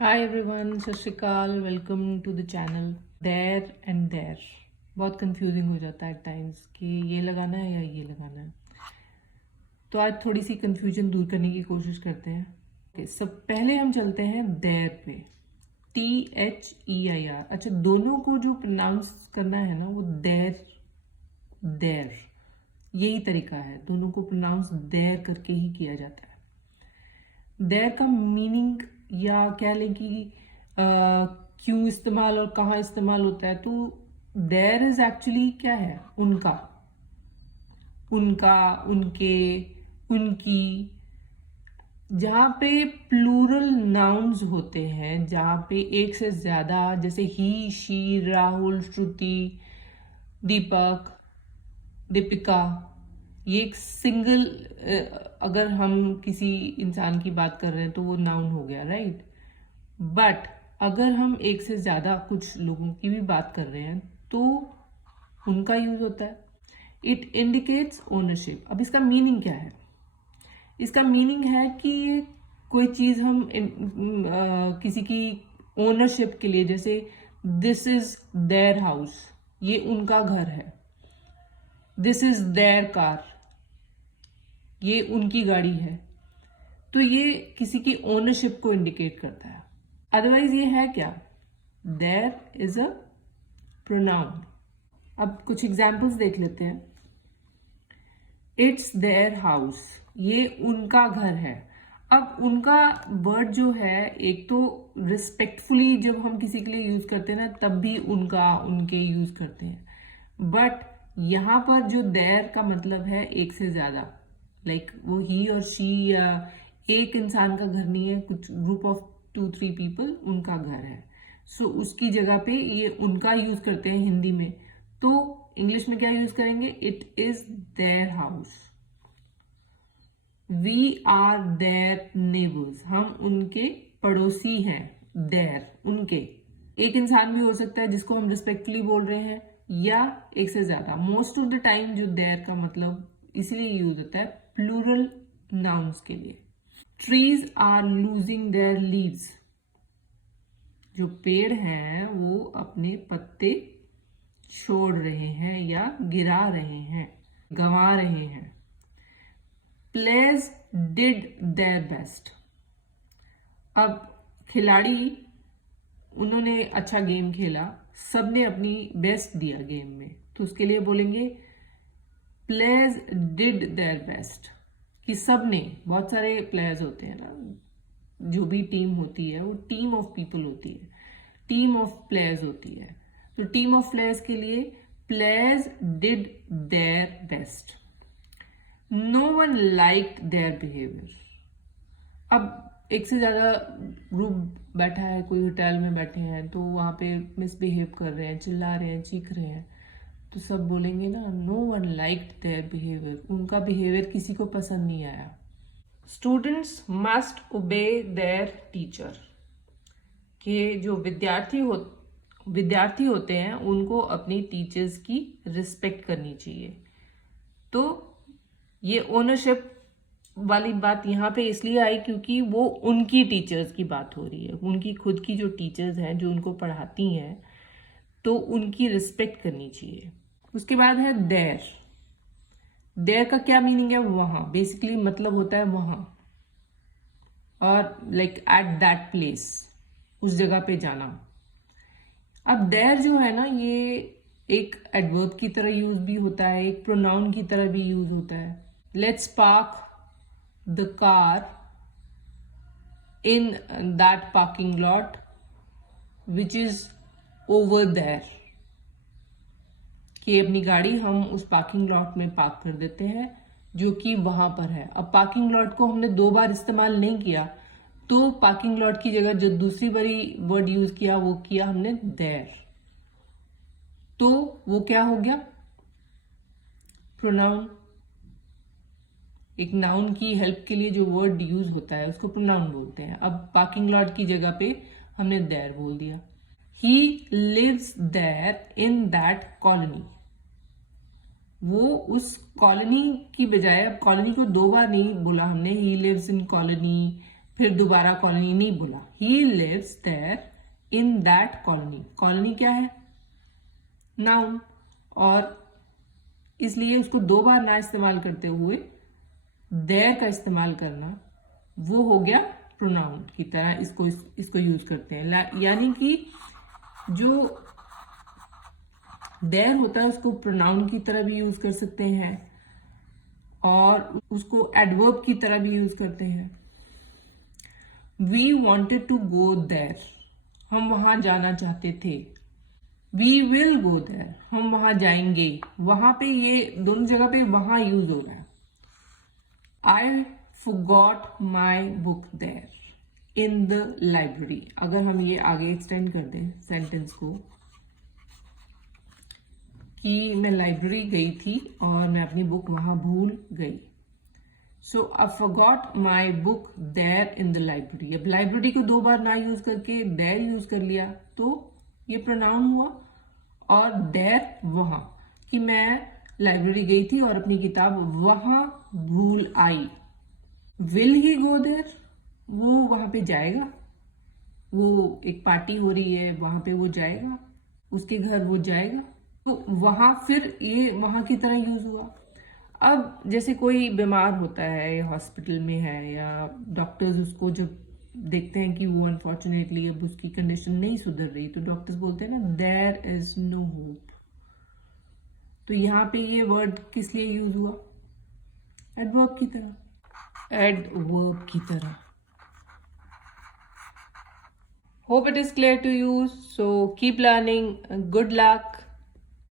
Hi everyone, सत श्री अकाल। Welcome to the channel. There and there बहुत कंफ्यूजिंग हो जाता है एट टाइम्स कि ये लगाना है या ये लगाना है। तो आज थोड़ी सी कंफ्यूजन दूर करने की कोशिश करते हैं। सब पहले हम चलते हैं देयर पे। THEIR। अच्छा, दोनों को जो प्रोनाउंस करना है ना वो देयर देयर, यही तरीका है। दोनों को प्रोनाउंस देयर करके ही किया जाता है। देयर का मीनिंग या कह लें कि क्यों इस्तेमाल और कहाँ इस्तेमाल होता है, तो देयर इज एक्चुअली क्या है, उनका, उनका, उनके, उनकी। जहाँ पे प्लूरल नाउन्स होते हैं, जहाँ पे एक से ज्यादा, जैसे ही, शी, राहुल, श्रुति, दीपक, दीपिका, ये एक सिंगल, अगर हम किसी इंसान की बात कर रहे हैं तो वो नाउन हो गया, राइट। बट अगर हम एक से ज्यादा कुछ लोगों की भी बात कर रहे हैं तो उनका यूज होता है। It indicates ownership. अब इसका मीनिंग क्या है? इसका मीनिंग है कि कोई चीज हम किसी की ओनरशिप के लिए, जैसे दिस इज देयर हाउस, ये उनका घर है। दिस इज देयर कार, ये उनकी गाड़ी है। तो ये किसी की ओनरशिप को इंडिकेट करता है। अदरवाइज ये है क्या? There is a pronoun. अब कुछ एग्जाम्पल्स देख लेते हैं। इट्स देयर हाउस, ये उनका घर है। अब उनका वर्ड जो है, एक तो रिस्पेक्टफुली जब हम किसी के लिए यूज करते हैं ना, तब भी उनका, उनके यूज करते हैं। बट यहां पर जो देयर का मतलब है एक से ज्यादा, लाइक वो ही और शी, या एक इंसान का घर नहीं है, कुछ ग्रुप ऑफ 2-3 पीपल, उनका घर है। सो उसकी जगह पे ये उनका यूज करते हैं हिंदी में। तो इंग्लिश में क्या यूज करेंगे? It is their house. We are their neighbours, हम उनके पड़ोसी हैं। देयर, उनके। एक इंसान भी हो सकता है जिसको हम रिस्पेक्टफुली बोल रहे हैं, या एक से ज्यादा। मोस्ट ऑफ द टाइम जो देयर का मतलब इसलिए यूज होता है प्लूरल नाउन्स के लिए। Trees are losing their leaves, जो पेड़ हैं वो अपने पत्ते छोड़ रहे हैं या गिरा रहे हैं, गंवा रहे हैं। Players did their best. अब खिलाड़ी, उन्होंने अच्छा गेम खेला, सबने अपनी बेस्ट दिया गेम में, तो उसके लिए बोलेंगे प्लेयर्स डिड देयर बेस्ट। कि सबने, बहुत सारे प्लेयर्स होते हैं ना, जो भी टीम होती है वो टीम ऑफ पीपल होती है, टीम ऑफ प्लेयर्स होती है। तो टीम ऑफ प्लेयर्स के लिए players did their best. No one liked their behaviour. अब एक से ज्यादा ग्रुप बैठा है, कोई होटल में बैठे हैं, तो वहां पे मिसबिहेव कर रहे हैं, चिल्ला रहे हैं, चीख रहे हैं, तो सब बोलेंगे ना, no one liked their behaviour, उनका बिहेवियर किसी को पसंद नहीं आया। Students must obey their teacher, कि जो विद्यार्थी होते हैं उनको अपनी टीचर्स की रिस्पेक्ट करनी चाहिए। तो ये ओनरशिप वाली बात यहाँ पे इसलिए आई क्योंकि वो उनकी टीचर्स की बात हो रही है। उनकी खुद की जो टीचर्स हैं, जो उनको पढ़ाती हैं, तो उनकी रिस्पेक्ट करनी चाहिए। उसके बाद है देयर। देयर का क्या मीनिंग है? वहां, बेसिकली मतलब होता है वहां, और लाइक एट दैट प्लेस, उस जगह पे जाना। अब देयर जो है ना, ये एक एडवर्ब की तरह यूज भी होता है, एक प्रोनाउन की तरह भी यूज होता है। Let's park the car in that parking lot which is over there, कि अपनी गाड़ी हम उस पार्किंग लॉट में पार्क कर देते हैं जो कि वहां पर है। अब पार्किंग लॉट को हमने 2 बार इस्तेमाल नहीं किया, तो पार्किंग लॉट की जगह जो दूसरी बारी वर्ड यूज किया वो किया हमने देयर। तो वो क्या हो गया? प्रोनाउन। एक नाउन की हेल्प के लिए जो वर्ड यूज होता है उसको प्रोनाउन बोलते हैं। अब पार्किंग लॉट की जगह पे हमने देयर बोल दिया। He lives there in that colony, वो उस कॉलोनी की बजाय, अब कॉलोनी को 2 बार नहीं बोला हमने, ही लिव्स इन कॉलोनी, फिर दोबारा कॉलोनी नहीं बोला, he lives there in that colony. Colony क्या है? नाउन, और इसलिए उसको दो बार ना इस्तेमाल करते हुए देयर का इस्तेमाल करना वो हो गया प्रोनाउन की तरह, इसको यूज करते हैं। यानी कि जो देयर होता है उसको प्रोनाउन की तरह भी यूज कर सकते हैं और उसको एडवर्ब की तरह भी यूज करते हैं। We wanted to go there, हम वहां जाना चाहते थे। वी विल गो देयर, हम वहां जाएंगे। वहां पे ये दोनों जगह पे वहां यूज हो रहा है। I forgot my book there in the library. अगर हम ये आगे एक्सटेंड कर दें सेंटेंस को कि मैं लाइब्रेरी गई थी और मैं अपनी बुक वहां भूल गई। So I forgot my book there in the library. अब लाइब्रेरी को दो बार ना यूज करके देयर यूज कर लिया तो ये प्रोनाउन हुआ, और देयर वहां, कि मैं लाइब्रेरी गई थी और अपनी किताब वहां भूल आई। विल ही गो देयर, वो वहां पे जाएगा। वो एक पार्टी हो रही है, वहां पे वो जाएगा, उसके घर वो जाएगा, तो वहां फिर ये वहां की तरह यूज हुआ। अब जैसे कोई बीमार होता है या हॉस्पिटल में है, या डॉक्टर्स उसको जब देखते हैं कि वो अनफॉर्चुनेटली अब उसकी कंडीशन नहीं सुधर रही, तो डॉक्टर्स बोलते हैं ना देयर इज नो होप। तो यहाँ पे ये वर्ड किस लिए यूज हुआ? एडवर्ब की तरह, एडवर्ब की तरह। Hope it is clear to you, so keep learning, good luck.